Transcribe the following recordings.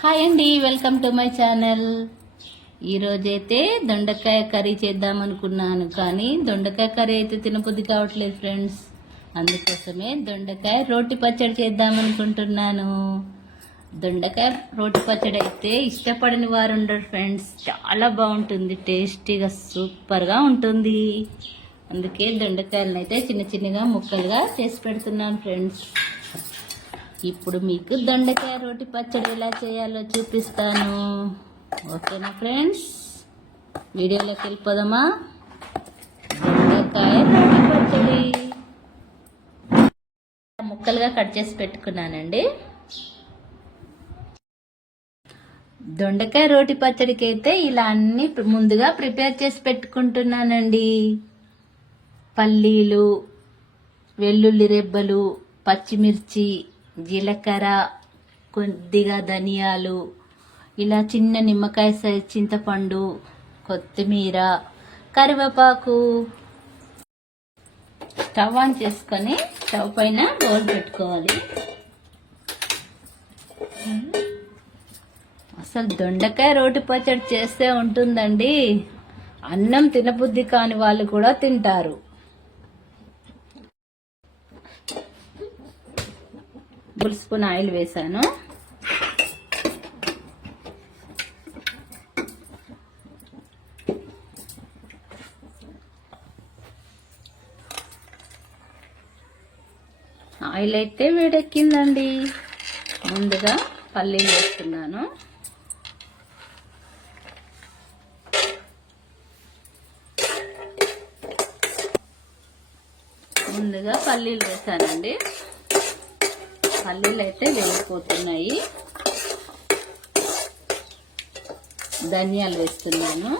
Hi అండి, welcome to my channel. ఈరోజైతే దొండకాయ కర్రీ చేద్దాం అనుకున్నాను, కానీ దొండకాయ కర్రీ అయితే తినబుద్ధి కావట్లేదు ఫ్రెండ్స్. అందుకోసమే దొండకాయ రోటి పచ్చడి చేద్దాం అనుకుంటున్నాను. దొండకాయ రోటి పచ్చడి అయితే ఇష్టపడని వారు ఉండరు ఫ్రెండ్స్. చాలా బాగుంటుంది, టేస్టీగా సూపర్గా ఉంటుంది. అందుకే దొండకాయలను అయితే చిన్న చిన్నగా ముక్కలుగా చేసి పెడుతున్నాను ఫ్రెండ్స్. ఇప్పుడు మీకు దొండకాయ రోటి పచ్చడి ఎలా చేయాలో చూపిస్తాను. ఓకేనా ఫ్రెండ్స్, వీడియోలోకి వెళ్ళిపోదామా? దొండకాయ రోటి పచ్చడి ముక్కలుగా కట్ చేసి పెట్టుకున్నానండి. దొండకాయ రోటి పచ్చడికి అయితే ఇలా అన్ని ముందుగా ప్రిపేర్ చేసి పెట్టుకుంటున్నానండి. పల్లీలు, వెల్లుల్లి రెబ్బలు, పచ్చిమిర్చి, జీలకర్ర, కొద్దిగా ధనియాలు, ఇలా చిన్న నిమ్మకాయ సైజ్ చింతపండు, కొత్తిమీర, కరివేపాకు. స్టవ్ ఆన్ చేసుకొని స్టవ్ పైన బౌల్ పెట్టుకోవాలి. అసలు దొండకాయ రోటి పచ్చడి చేస్తే ఉంటుందండి, అన్నం తినబుద్ధి కాని వాళ్ళు కూడా తింటారు. స్పూన్ ఆయిల్ వేసాను. ఆయిల్ అయితే వేడెక్కిందండి. ముందుగా పల్లీలు వేస్తున్నాను. ముందుగా పల్లీలు వేసానండి. పల్లీలు అయితే వేగిపోతున్నాయి. ధనియాలు వేస్తున్నాను.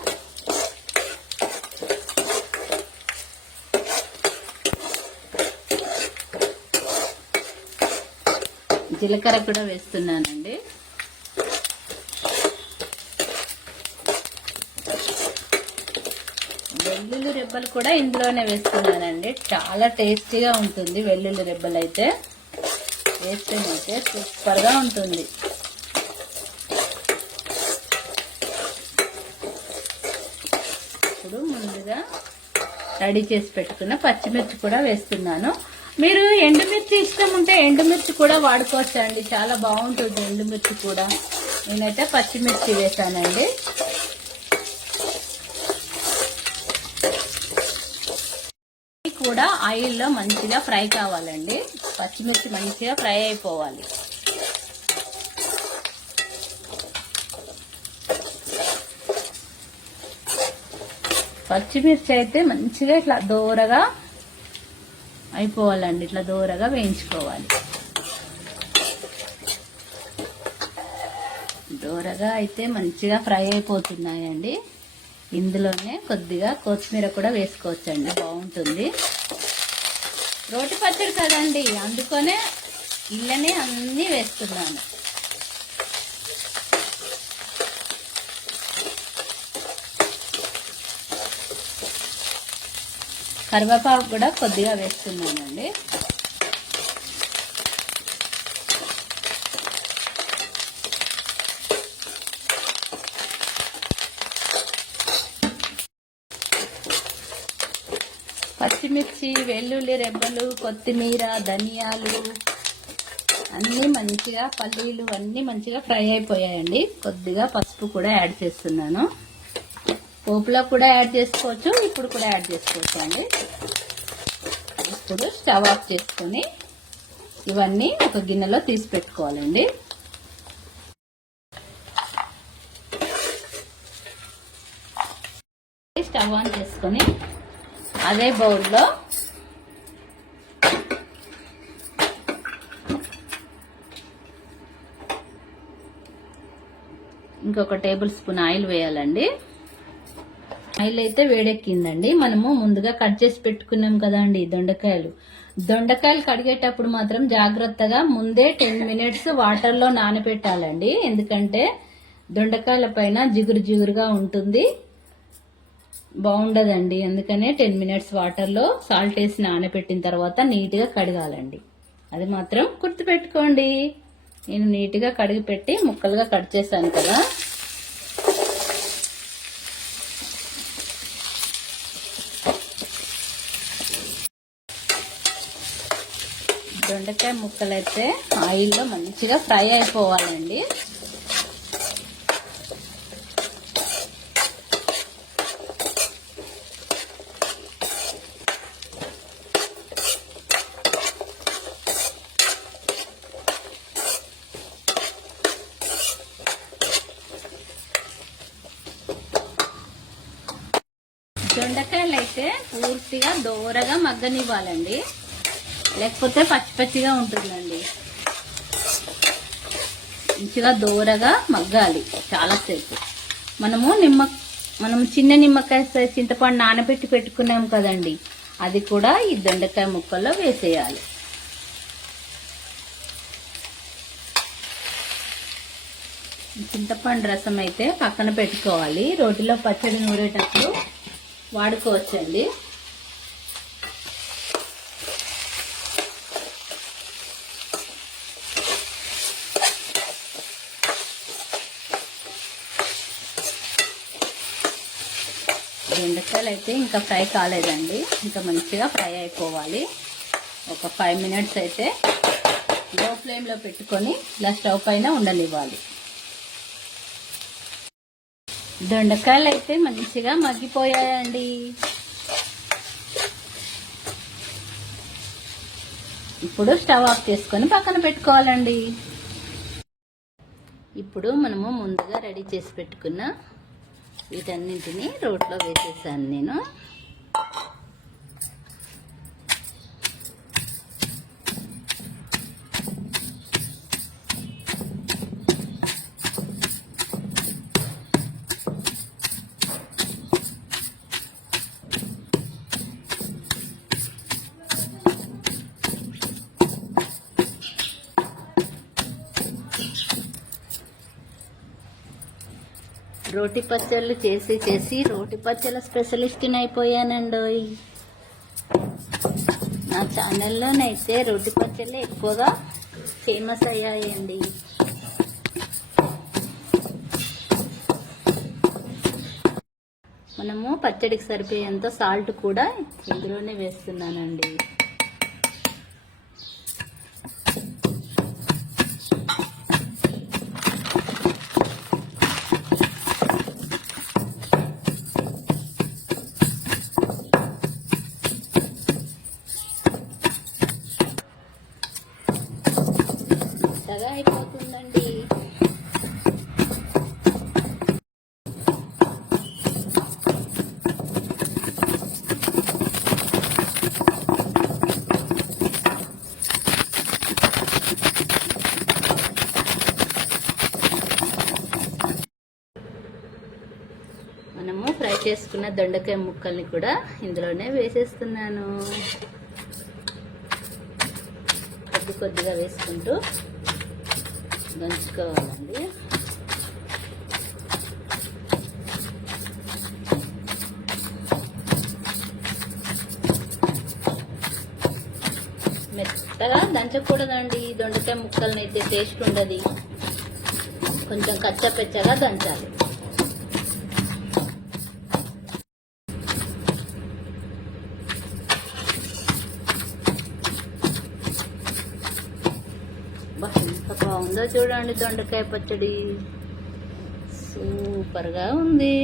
జీలకర్ర కూడా వేస్తున్నానండి. వెల్లుల్లి రెబ్బలు కూడా ఇందులోనే వేస్తున్నానండి. చాలా టేస్టీగా ఉంటుంది. వెల్లుల్లి రెబ్బలు అయితే వేస్తేనైతే సూపర్గా ఉంటుంది. ఇప్పుడు ముందుగా రెడీ చేసి పెట్టుకున్న పచ్చిమిర్చి కూడా వేస్తున్నాను. మీరు ఎండుమిర్చి ఇష్టం ఉంటే ఎండుమిర్చి కూడా వాడుకోవచ్చు అండి, చాలా బాగుంటుంది ఎండుమిర్చి కూడా. నేనైతే పచ్చిమిర్చి వేసానండి. కూడా ఆయిల్లో మంచిగా ఫ్రై కావాలండి. పచ్చిమిర్చి మంచిగా ఫ్రై అయిపోవాలి. పచ్చిమిర్చి అయితే మంచిగా ఇట్లా దోరగా అయిపోవాలండి. ఇట్లా దోరగా వేయించుకోవాలి. దోరగా అయితే మంచిగా ఫ్రై అయిపోతున్నాయండి. ఇందులోనే కొద్దిగా కొత్తిమీర కూడా వేసుకోవచ్చండి, బాగుంటుంది. రోటి పచ్చడి కదండి, అందుకనే ఇళ్ళనే అన్నీ వేస్తున్నాను. కరివేపాకు కూడా కొద్దిగా వేస్తున్నానండి. పచ్చిమిర్చి, వెల్లుల్లి రెబ్బలు, కొత్తిమీర, ధనియాలు అన్నీ మంచిగా, పల్లీలు అన్నీ మంచిగా ఫ్రై అయిపోయాయండి. కొద్దిగా పసుపు కూడా యాడ్ చేస్తున్నాను. పోపులో కూడా యాడ్ చేసుకోవచ్చు, ఇప్పుడు కూడా యాడ్ చేసుకోవచ్చు అండి. ఇప్పుడు స్టవ్ ఆఫ్ చేసుకొని ఇవన్నీ ఒక గిన్నెలో తీసి పెట్టుకోవాలండి. స్టవ్ ఆన్ చేసుకొని అదే బౌల్లో ఇంకొక టేబుల్ స్పూన్ ఆయిల్ వేయాలండి. ఆయిల్ అయితే వేడెక్కిందండి. మనము ముందుగా కట్ చేసి పెట్టుకున్నాం కదండి దొండకాయలు కడిగేటప్పుడు మాత్రం జాగ్రత్తగా ముందే 10 మినిట్స్ వాటర్లో నానబెట్టాలండి. ఎందుకంటే దొండకాయల పైన జిగురు జిగురుగా ఉంటుంది, బాగుండదండి. అందుకనే 10 మినిట్స్ వాటర్లో సాల్ట్ వేసి నానబెట్టిన తర్వాత నీట్గా కడగాలండి. అది మాత్రం గుర్తుపెట్టుకోండి. నేను నీట్గా కడిగి పెట్టి ముక్కలుగా కట్ చేశాను కదా. దొండకాయ ముక్కలైతే ఆయిల్లో మంచిగా ఫ్రై అయిపోవాలండి. దొండకాయలు అయితే పూర్తిగా దోరగా మగ్గనివ్వాలండి, లేకపోతే పచ్చి పచ్చిగా ఉంటుందండి. మంచిగా దోరగా మగ్గాలి చాలాసేపు. మనం చిన్న నిమ్మకాయ చింతపండు నానబెట్టి పెట్టుకున్నాం కదండి, అది కూడా ఈ దొండకాయ ముక్కల్లో వేసేయాలి. చింతపండు రసం అయితే పక్కన పెట్టుకోవాలి, రోటిలో పచ్చడి నూరేటప్పుడు వాడుకోవచ్చండి. దొండకాయలు అయితే ఇంకా ఫ్రై కాలేదండి, ఇంకా మంచిగా ఫ్రై అయిపోవాలి. ఒక 5 మినిట్స్ అయితే లో ఫ్లేమ్లో పెట్టుకొని ఇలా స్టవ్ పైన ఉండనివ్వాలి. దొండకాయలు అయితే మంచిగా మగ్గిపోయాయండి. ఇప్పుడు స్టవ్ ఆఫ్ చేసుకొని పక్కన పెట్టుకోవాలండి. ఇప్పుడు మనము ముందుగా రెడీ చేసి పెట్టుకున్న వీటన్నింటినీ రోట్లో వేసేసాను నేను. రోటి పచ్చళ్ళు చేసి రోటి పచ్చళ్ళ స్పెషలిస్ట్ని అయిపోయానండి. నా ఛానల్లోనైతే రోటి పచ్చళ్ళు ఎక్కువగా ఫేమస్ అయ్యాయండి. మనము పచ్చడికి సరిపోయేంత సాల్ట్ కూడా ఇందులోనే వేస్తున్నానండి. అయిపోతుందండి. మనము ఫ్రై చేసుకున్న దొండకాయ ముక్కల్ని కూడా ఇందులోనే వేసేస్తున్నాను. కొద్దిగా వేసుకుంటూ దంచుకోవాలండి. మెత్తగా దంచకూడదండి, దొండకాయ ముక్కల్ని అయితే టేస్ట్ ఉండదు. కొంచెం కచ్చపెచ్చగా దంచాలి. ఎంత బాగుందో చూడండి, దొండకాయ పచ్చడి సూపర్గా ఉంది.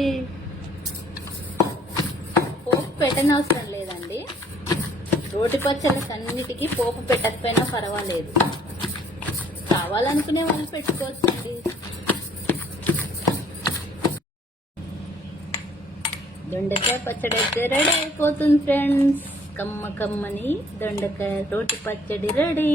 పోపు పెట్టనవసరం లేదండి, రోటి పచ్చళ్ళకి అన్నిటికీ పోపు పెట్టకపోయినా పర్వాలేదు. కావాలనుకునే వాళ్ళు పెట్టుకోవచ్చండి. దొండకాయ పచ్చడి అయితే రెడీ అయిపోతుంది ఫ్రెండ్స్. కమ్మని దొండకాయ రోటి పచ్చడి రెడీ.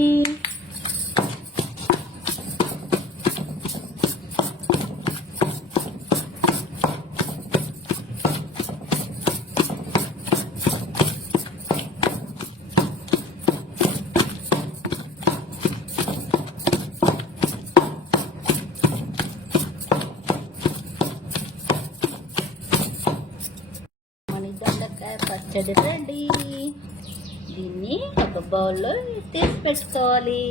పచ్చడి రెడీ. దీన్ని ఒక బౌల్లో తీసి పెట్టుకోవాలి.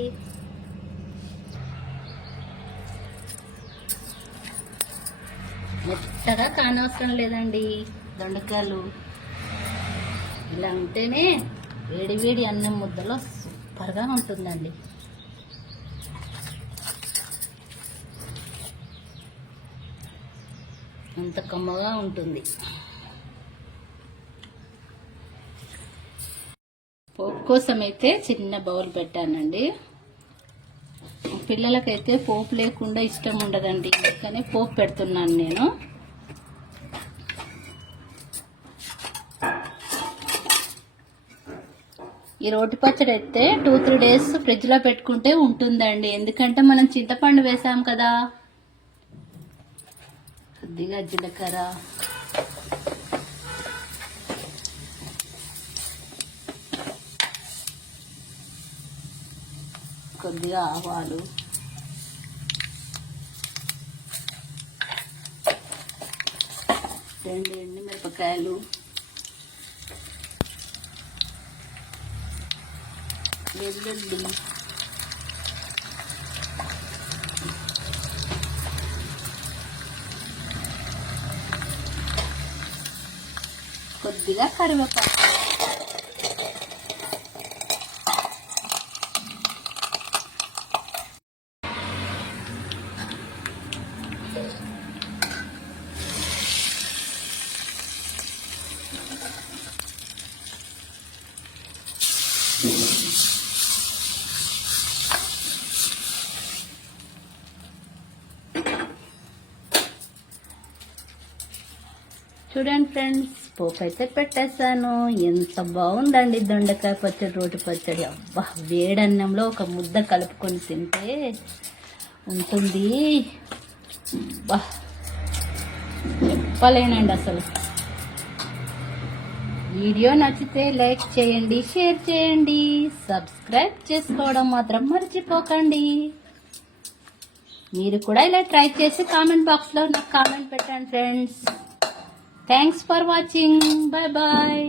మెత్తగా కానవసరం లేదండి. దొండకాయలు ఇలా ఉంటేనే వేడి వేడి అన్నం ముద్దలో సూపర్గా ఉంటుందండి. అంత కమ్మగా ఉంటుంది. పోపు కోసం అయితే చిన్న బౌల్ పెట్టానండి. పిల్లలకైతే పోపు లేకుండా ఇష్టం ఉండదండి, కానీ పోపు పెడుతున్నాను నేను. ఈ రోటి పచ్చడి అయితే 2-3 డేస్ ఫ్రిడ్జ్లో పెట్టుకుంటే ఉంటుందండి, ఎందుకంటే మనం చింతపండు వేసాం కదా. కొద్దిగా జీలకర్ర, కొద్దిగా ఆవాలు, రెండు ఎండుమిరపకాయలు, వెల్లుల్లి, కొద్దిగా కరివేపాకు, చూడండి ఫ్రెండ్స్, పోపు అయితే పెట్టేస్తాను. ఎంత బాగుందండి దొండకాయ పచ్చడి, రోటి పచ్చడి. అబ్బా, వేడన్నంలో ఒక ముద్ద కలుపుకొని తింటే ఉంటుంది. అబ్బా, చెప్పలేనండి అసలు. వీడియో నచ్చితే లైక్ చేయండి, షేర్ చేయండి, సబ్స్క్రైబ్ చేసుకోవడం మాత్రం మర్చిపోకండి. మీరు కూడా ఇలా ట్రై చేసి కామెంట్ బాక్స్లో నాకు కామెంట్ పెట్టండి friends. Thanks for watching. Bye bye.